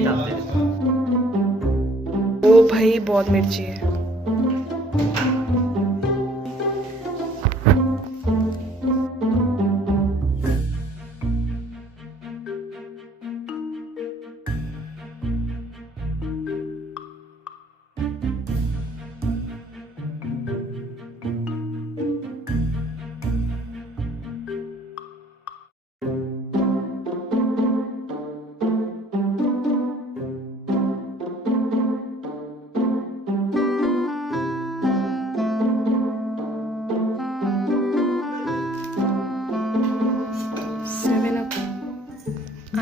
ये डालते हैं। ओ भाई बहुत मिर्ची है।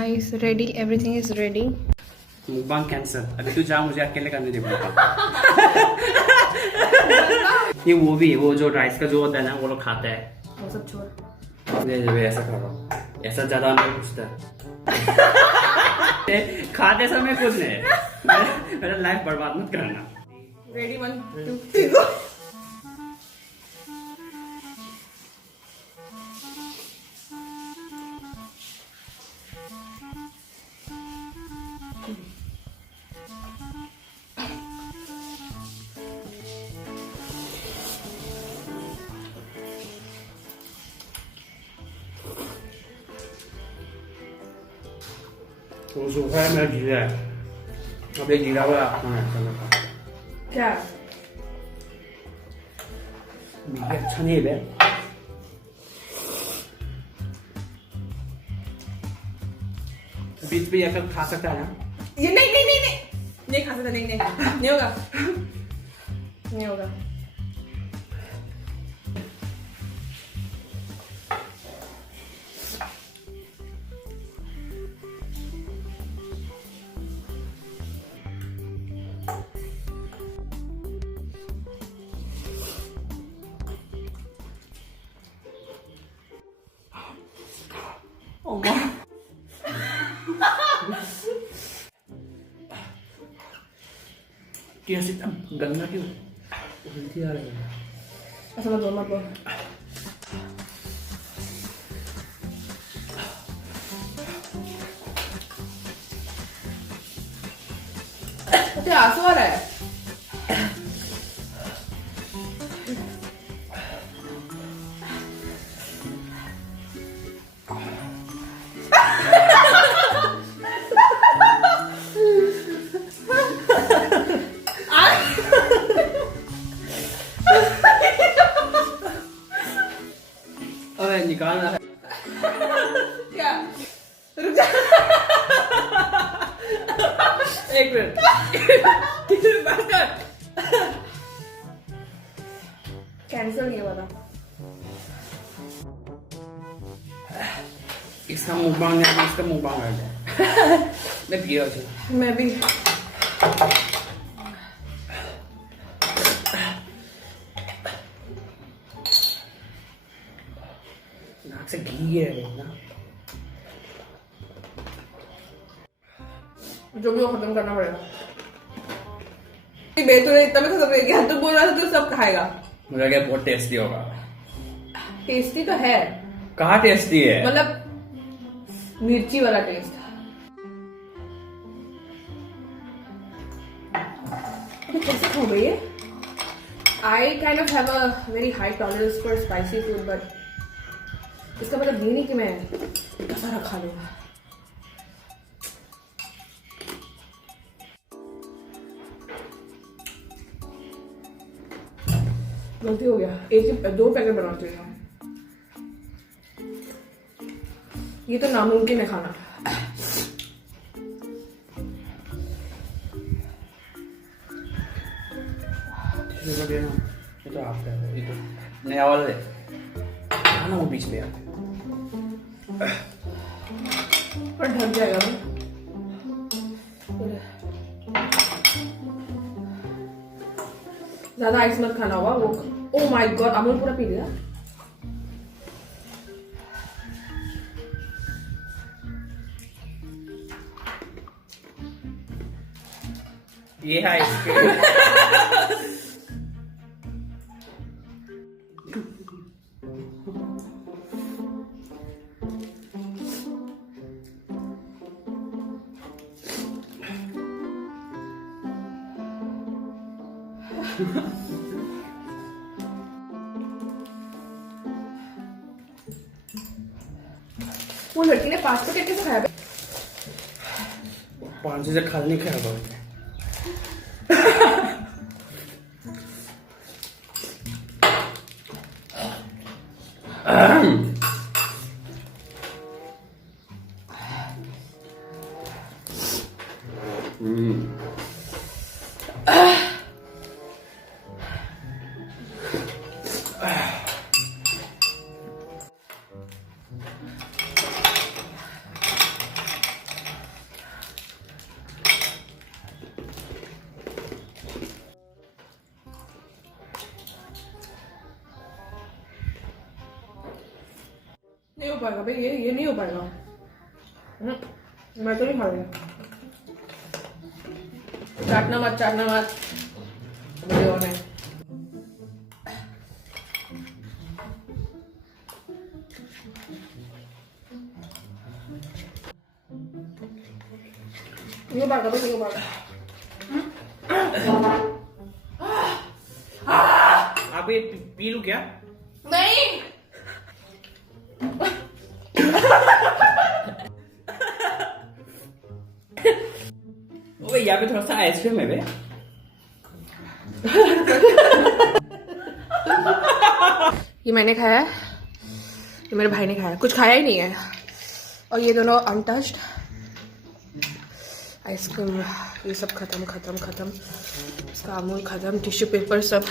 Ice ready, everything is ready. Mukbang cancer. अभी तू जा, मुझे अकेले करने दे पापा। ये वो भी, वो जो राइस का जो होता है ना, वो लोग खाते हैं। वो सब छोड़। नहीं ऐसा करो, ऐसा ज्यादा नहीं पूछता। खाते समय कुछ नहीं, मेरा लाइफ बर्बाद मत करना। Ready 1, 2, 3 go. तो सूखा है, मेरा गीला है। अब ये गीला हुआ आपका है। क्या? ये अच्छा नहीं है। बीच पे ये सब खा सकता है ना? ये नहीं खा सकता, नहीं होगा, नहीं होगा। 엄마. कैसे गंदा क्यों? उल्टी आ रही है। ऐसा मत बोल, मत बोल। तेरे आंसू आ रहा है। अबे निकालना है। क्या? रुक जा। एक मिनट। कैंसिल ये वाला। इसका मुंह है, इसका मुंह आ गया। मैं पिया हूँ। मैं भी। नाक से घी है ना। जो भी वो खत्म करना पड़ेगा। तूने इतना भी खत्म किया, तू बोल रहा था तू सब खाएगा। मुझे लगा बहुत टेस्टी होगा। टेस्टी तो है। कहाँ टेस्टी है? मतलब मिर्ची वाला टेस्ट। अभी कैसे खा गई है? I kind of have a very high tolerance for spicy food, but इसका मतलब ये नहीं कि मैं इतना सारा खा लूंगा। गलती हो गया, दो पैकेट बनाते हैं। ये तो नामुमकिन है खाना। ये तो आपका है, ये तो नया वाला है ना, वो बीच में आते पर ढक जाएगा ना। ज्यादा आइस मत खाना होगा वो। ओ माय गॉड, अमूल पूरा पी लिया। ये है आइसक्रीम। वो लड़की ने 5 पैकेट कैसे खाया बे? 5 से खाल नहीं खाया बोलते। नहीं हो पाएगा भाई, ये नहीं हो पाएगा। मैं तो नहीं खा रही। चाटना मत वीडियो में। नहीं हो पाएगा भाई, नहीं हो पाएगा। आप ये पी लूं क्या? नहीं। ओए यहाँ पे थोड़ा सा आइसक्रीम है बे। ये मैंने खाया है, ये मेरे भाई ने खाया, कुछ खाया ही नहीं है। और ये दोनों अनटच्ड। आइसक्रीम ये सब खत्म। इसका अमूल खत्म, टिश्यू पेपर सब।